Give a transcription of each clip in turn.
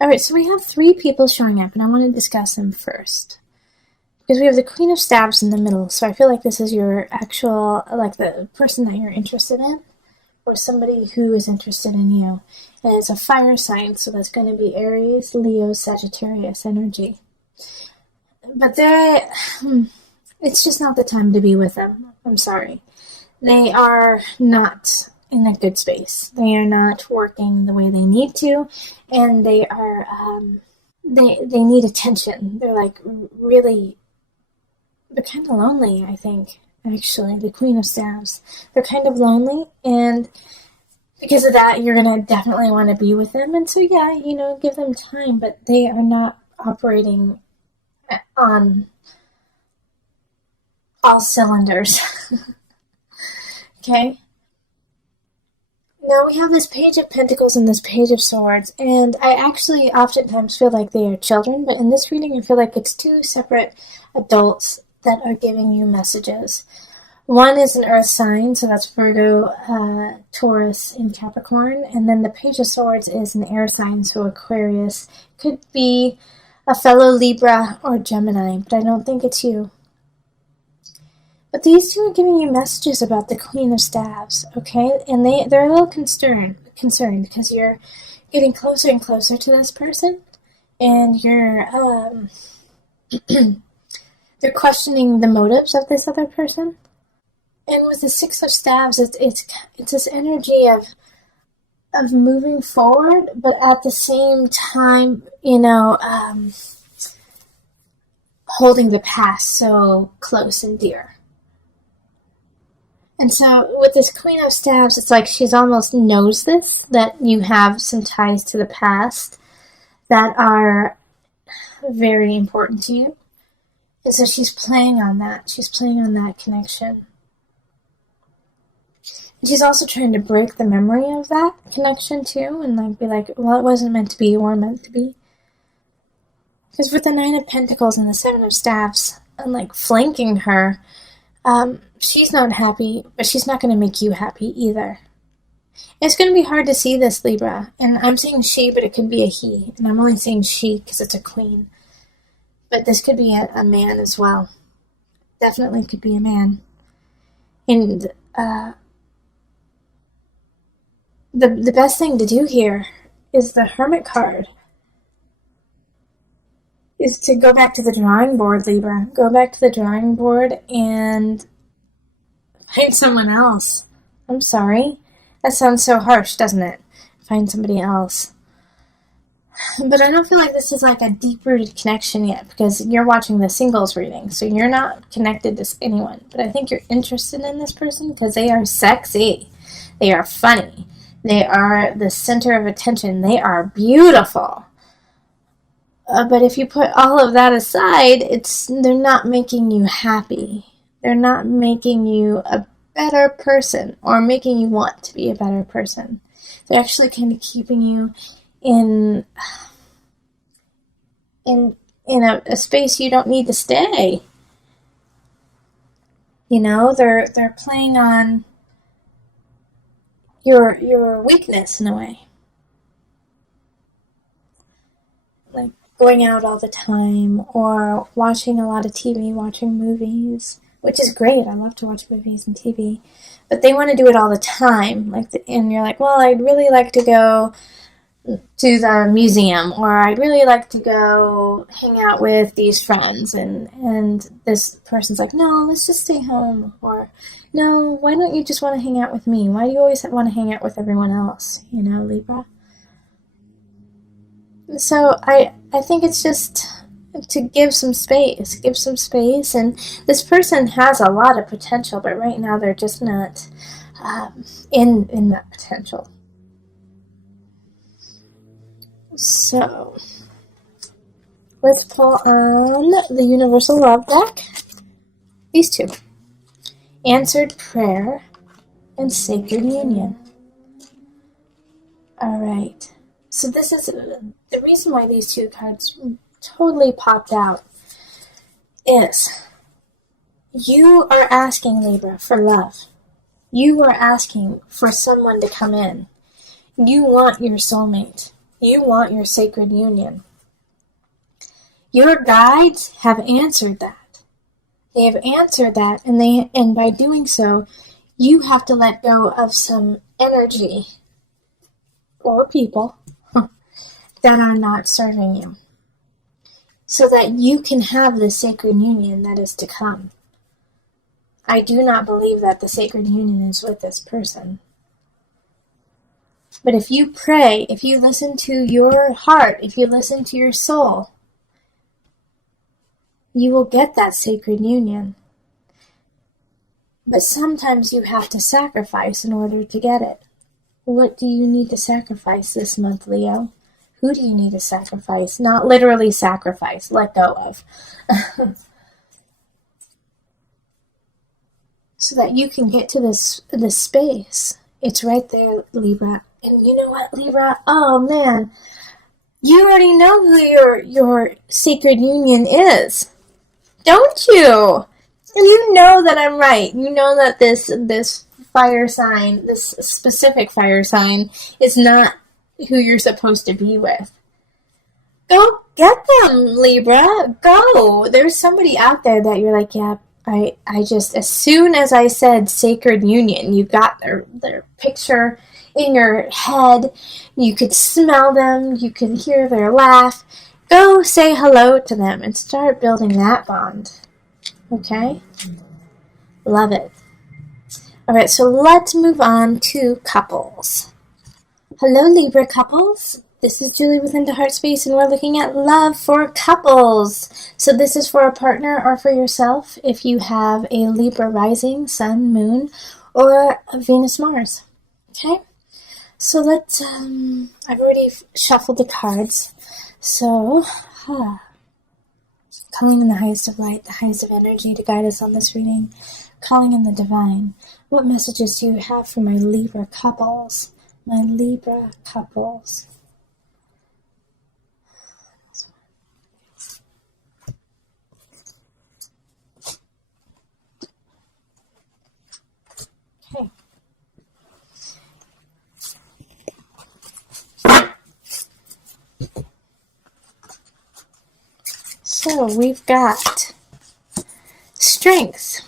All right, so we have 3 people showing up, and I want to discuss them first. Because we have the Queen of Staves in the middle, so I feel like this is your actual, like the person that you're interested in, or somebody who is interested in you. And it's a fire sign, so that's going to be Aries, Leo, Sagittarius energy. But it's just not the time to be with them. I'm sorry. They are not in a good space. They are not working the way they need to, and they are, they need attention. They're like really, they're kind of lonely, I think, actually, the Queen of Staves. They're kind of lonely, and because of that, you're going to definitely want to be with them. And so, yeah, give them time, but they are not operating on all cylinders. Okay? Now we have this Page of Pentacles and this Page of Swords, and I actually oftentimes feel like they are children, but in this reading I feel like it's 2 separate adults that are giving you messages. One is an earth sign, so that's Virgo, Taurus, and Capricorn, and then the Page of Swords is an air sign, so Aquarius. Could be a fellow Libra or Gemini, but I don't think it's you. But these 2 are giving you messages about the Queen of Staves, okay? And they're a little concerned because you're getting closer and closer to this person, and you're they're questioning the motives of this other person. And with the 6 of Staves, it's this energy of moving forward, but at the same time, holding the past so close and dear. And so with this Queen of Staves, it's like she's almost knows this, that you have some ties to the past that are very important to you. And so she's playing on that. She's playing on that connection. And she's also trying to break the memory of that connection too, and be like, well, it wasn't meant to be, or meant to be. Because with the 9 of Pentacles and the 7 of Staves, and flanking her, she's not happy, but she's not going to make you happy either. It's going to be hard to see this, Libra. And I'm saying she, but it could be a he. And I'm only saying she because it's a queen. But this could be a man as well. Definitely could be a man. And the best thing to do here is the Hermit card. Is to go back to the drawing board, Libra. Go back to the drawing board and find someone else. I'm sorry. That sounds so harsh, doesn't it? Find somebody else. But I don't feel like this is a deep-rooted connection yet, because you're watching the singles reading, so you're not connected to anyone. But I think you're interested in this person because they are sexy. They are funny. They are the center of attention. They are beautiful. But if you put all of that aside, they're not making you happy. They're not making you a better person or making you want to be a better person. They're actually kind of keeping you in a space you don't need to stay. They're playing on your weakness in a way. Going out all the time, or watching a lot of TV, watching movies, which is great. I love to watch movies and TV, but they want to do it all the time. And you're like, well, I'd really like to go to the museum, or I'd really like to go hang out with these friends, and this person's like, no, let's just stay home, or no, why don't you just want to hang out with me? Why do you always want to hang out with everyone else, Libra? So I think it's just to give some space, and this person has a lot of potential, but right now they're just not in that potential. So let's pull on the Universal Love deck. These 2. Answered Prayer and Sacred Union. All right. So this is the reason why these 2 cards totally popped out is you are asking, Libra, for love. You are asking for someone to come in. You want your soulmate. You want your sacred union. Your guides have answered that. They have answered that, and by doing so, you have to let go of some energy or people that are not serving you, so that you can have the sacred union that is to come. I do not believe that the sacred union is with this person. But if you pray, if you listen to your heart, if you listen to your soul, you will get that sacred union. But sometimes you have to sacrifice in order to get it. What do you need to sacrifice this month, Leo? Who do you need to sacrifice? Not literally sacrifice, let go of. So that you can get to this space. It's right there, Libra. And you know what, Libra? Oh, man. You already know who your sacred union is. Don't you? You know that I'm right. You know that this fire sign, this specific fire sign, is not who you're supposed to be with. Go get them, Libra. Go. There's somebody out there that you're like, yeah, I just, as soon as I said sacred union, you got their picture in your head. You could smell them. You could hear their laugh. Go say hello to them and start building that bond. Okay? Love it. All right, so let's move on to couples. Hello, Libra couples. This is Julie with Into Heart Space, and we're looking at love for couples. So this is for a partner or for yourself if you have a Libra rising, sun, moon, or a Venus, Mars. Okay? So let's, I've already shuffled the cards. So, calling in the highest of light, the highest of energy to guide us on this reading. Calling in the divine. What messages do you have for my Libra couples? My Libra couples. Okay. So we've got Strength,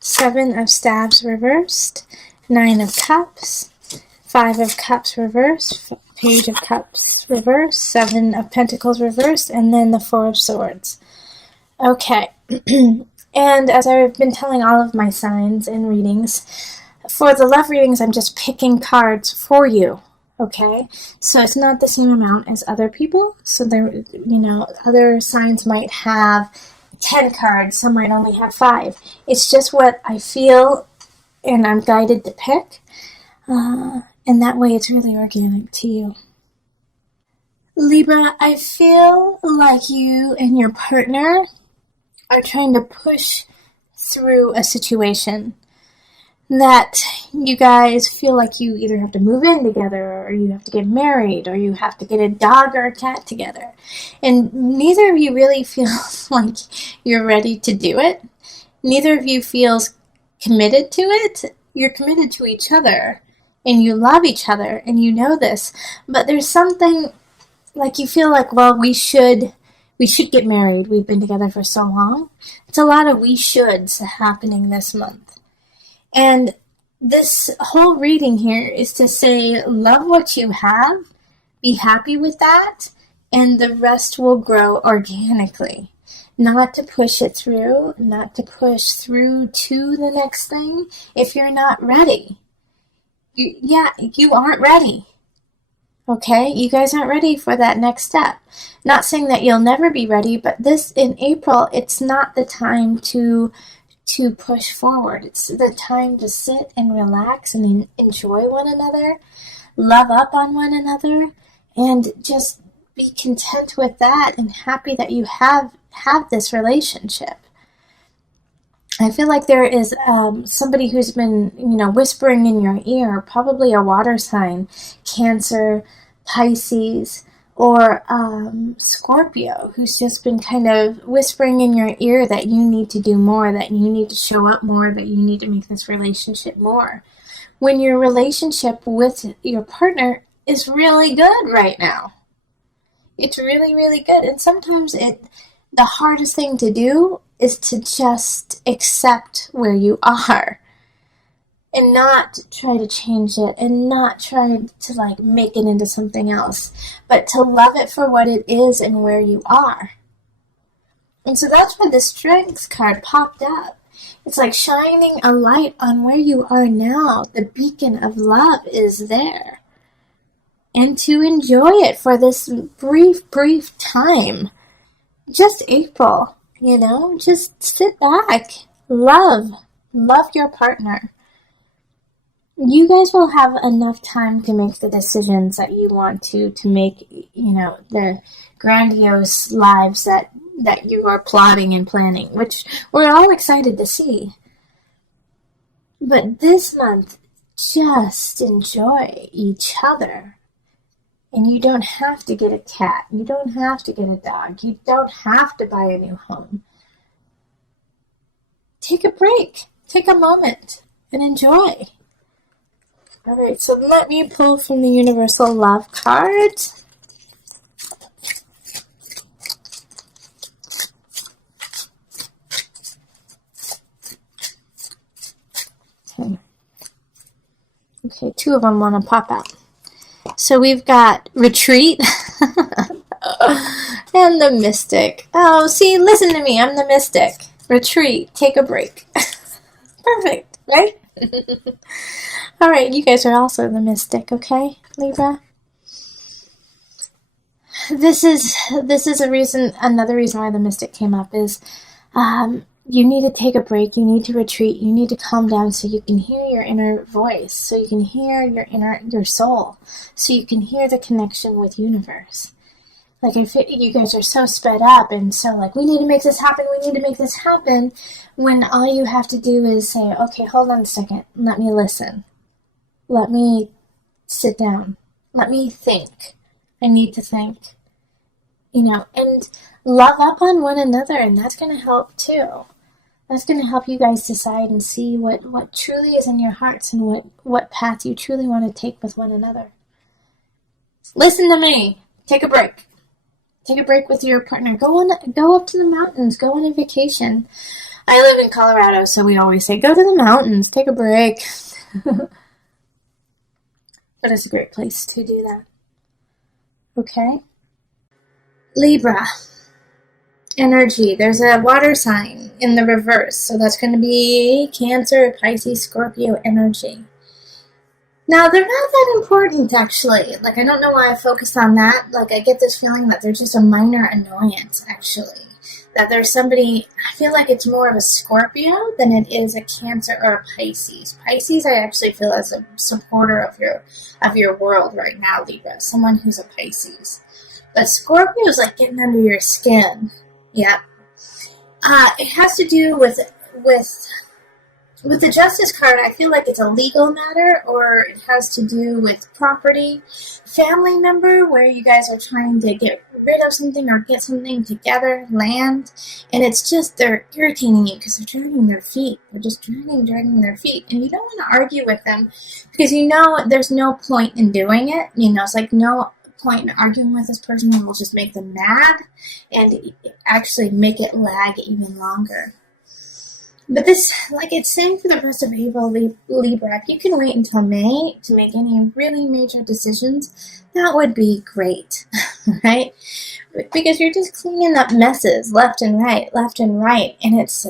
7 of Staves reversed, 9 of Cups, 5 of Cups reversed, Page of Cups reversed, 7 of Pentacles reversed, and then the 4 of Swords. Okay, and as I've been telling all of my signs in readings, for the love readings, I'm just picking cards for you. Okay, so it's not the same amount as other people. So there, other signs might have 10 cards, some might only have 5. It's just what I feel and I'm guided to pick. And that way it's really organic to you. Libra, I feel like you and your partner are trying to push through a situation that you guys feel like you either have to move in together, or you have to get married, or you have to get a dog or a cat together. And neither of you really feels like you're ready to do it. Neither of you feels committed to it. You're committed to each other, and you love each other, and you know this. But there's something like you feel like, well, we should get married. We've been together for so long. It's a lot of we shoulds happening this month. And this whole reading here is to say, love what you have, be happy with that, and the rest will grow organically. Not to push it through, not to push through to the next thing if you're not ready. You aren't ready. Okay? You guys aren't ready for that next step. Not saying that you'll never be ready, but this in April, it's not the time to push forward. It's the time to sit and relax and enjoy one another, love up on one another, and just be content with that and happy that you have this relationship. I feel like there is somebody who's been, whispering in your ear, probably a water sign, Cancer, Pisces, or Scorpio, who's just been kind of whispering in your ear that you need to do more, that you need to show up more, that you need to make this relationship more. When your relationship with your partner is really good right now. It's really, really good. And sometimes the hardest thing to do is to just accept where you are and not try to change it and not try to like make it into something else, but to love it for what it is and where you are. And so that's why the Strength card popped up. It's like shining a light on where you are now. The beacon of love is there. And to enjoy it for this brief, brief time. Just April, you know? Just sit back. Love your partner. You guys will have enough time to make the decisions that you want to make, you know, the grandiose lives that you are plotting and planning, which we're all excited to see. But this month, just enjoy each other. And you don't have to get a cat. You don't have to get a dog. You don't have to buy a new home. Take a break. Take a moment and enjoy. All right, so let me pull from the Universal Love card. Okay, two of them want to pop out. So we've got Retreat and the Mystic. Oh, see, listen to me. I'm the Mystic. Retreat. Take a break. Perfect, right? All right, you guys are also the Mystic, okay, Libra? This is another reason why the Mystic came up is you need to take a break, you need to retreat, you need to calm down so you can hear your inner voice, so you can hear your soul, so you can hear the connection with universe. Like, if you guys are so sped up and so like, we need to make this happen, when all you have to do is say, okay, hold on a second, let me listen. Let me sit down. Let me think. I need to think. You know, and love up on one another, and that's going to help too. That's going to help you guys decide and see what truly is in your hearts and what path you truly want to take with one another. Listen to me. Take a break. Take a break with your partner. Go up to the mountains. Go on a vacation. I live in Colorado, so we always say, go to the mountains. Take a break. But it's a great place to do that. Okay? Libra. Energy. There's a water sign in the reverse, so that's going to be Cancer, Pisces, Scorpio energy. Now, they're not that important, actually. Like, I don't know why I focused on that. Like, I get this feeling that they're just a minor annoyance, actually. That there's somebody, I feel like it's more of a Scorpio than it is a Cancer or a Pisces. Pisces, I actually feel as a supporter of your world right now, Libra. Someone who's a Pisces. But Scorpio is like getting under your skin. Yeah. It has to do with the Justice card. I feel like it's a legal matter, or it has to do with property, family member, where you guys are trying to get rid of something or get something together, land, and it's just they're irritating you because they're dragging their feet. They're just dragging their feet, and you don't want to argue with them because you know there's no point in doing it. You know, it's like no point in arguing with this person, and will just make them mad and actually make it lag even longer. But this, like it's saying for the rest of April, Libra, if you can wait until May to make any really major decisions, that would be great, right? Because you're just cleaning up messes left and right, and it's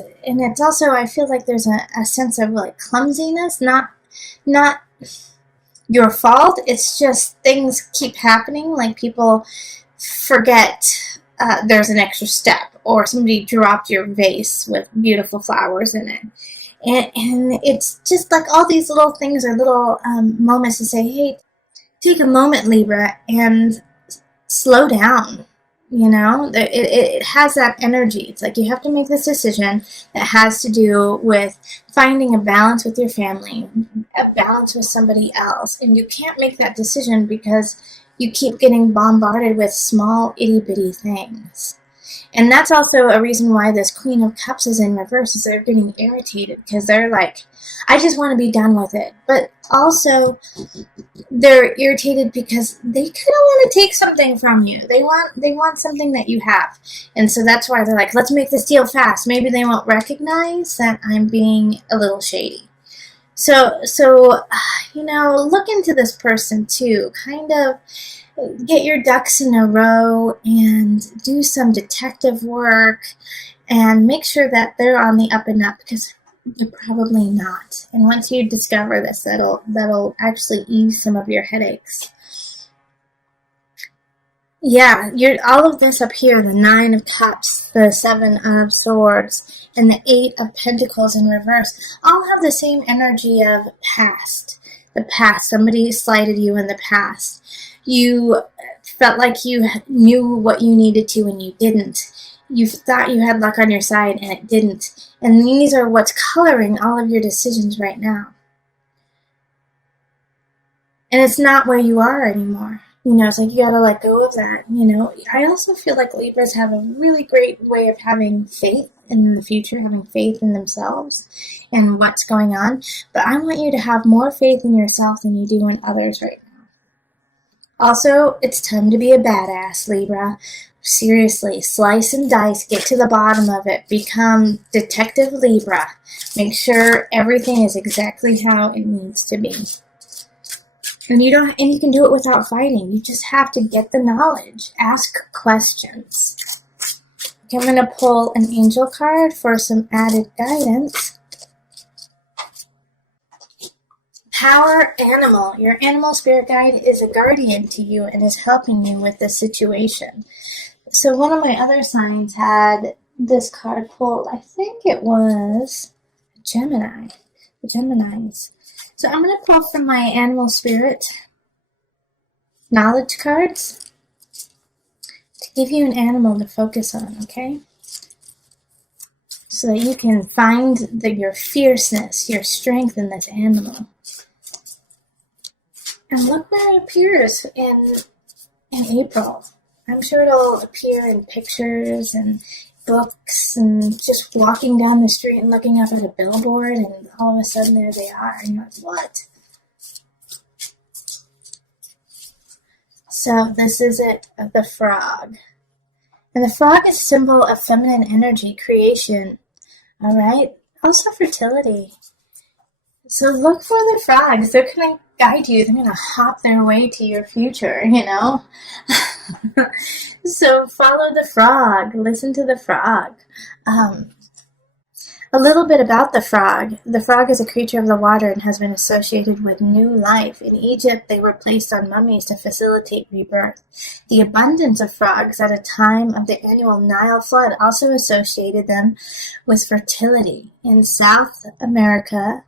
also, I feel like there's a sense of like clumsiness, not your fault. It's just things keep happening, like people forget there's an extra step, or somebody dropped your vase with beautiful flowers in it. And it's just like all these little things are little moments to say, hey, take a moment, Libra, and slow down. You know, it has that energy. It's like you have to make this decision that has to do with finding a balance with your family, a balance with somebody else. And you can't make that decision because you keep getting bombarded with small itty-bitty things. And that's also a reason why this Queen of Cups is in reverse, is they're getting irritated because they're like, I just want to be done with it. But also, they're irritated because they kind of want to take something from you. They want something that you have. And so that's why they're like, let's make this deal fast. Maybe they won't recognize that I'm being a little shady. So look into this person too. Kind of get your ducks in a row and do some detective work and make sure that they're on the up and up, because they're probably not. And once you discover this, that'll actually ease some of your headaches. Yeah, all of this up here, the 9 of Cups, the 7 of Swords, and the 8 of Pentacles in reverse, all have the same energy of past. The past. Somebody slighted you in the past. You felt like you knew what you needed to and you didn't. You thought you had luck on your side and it didn't. And these are what's coloring all of your decisions right now. And it's not where you are anymore. It's like you gotta let go of that. I also feel like Libras have a really great way of having faith in the future, having faith in themselves and what's going on. But I want you to have more faith in yourself than you do in others right now. Also, it's time to be a badass, Libra. Seriously, slice and dice, get to the bottom of it, become Detective Libra. Make sure everything is exactly how it needs to be. And you can do it without fighting. You just have to get the knowledge. Ask questions. Okay, I'm going to pull an angel card for some added guidance. Power animal. Your animal spirit guide is a guardian to you and is helping you with this situation. So one of my other signs had this card pulled. I think it was Gemini. The Geminis. So I'm going to pull from my animal spirit knowledge cards to give you an animal to focus on, okay? So that you can find your fierceness, your strength in this animal. And look where it appears in April. I'm sure it'll appear in pictures and books and just walking down the street and looking up at a billboard, and all of a sudden there they are, and you're like, what? So this is it, the frog. And the frog is a symbol of feminine energy, creation, all right? Also fertility. So look for the frogs. They're going to guide you. They're going to hop their way to your future, So follow the frog. Listen to the frog. A little bit about the frog. The frog is a creature of the water and has been associated with new life. In Egypt, they were placed on mummies to facilitate rebirth. The abundance of frogs at a time of the annual Nile flood also associated them with fertility. In South America,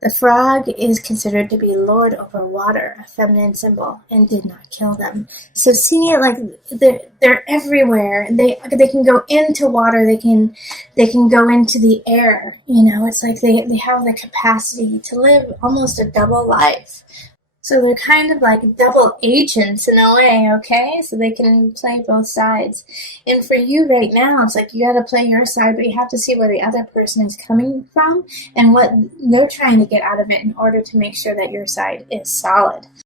the frog is considered to be lord over water, a feminine symbol, and did not kill them. So seeing it like they're everywhere. They can go into water. They can go into the air. It's like they have the capacity to live almost a double life. So they're kind of like double agents in a way, okay? So they can play both sides. And for you right now, it's like you got to play your side, but you have to see where the other person is coming from and what they're trying to get out of it in order to make sure that your side is solid.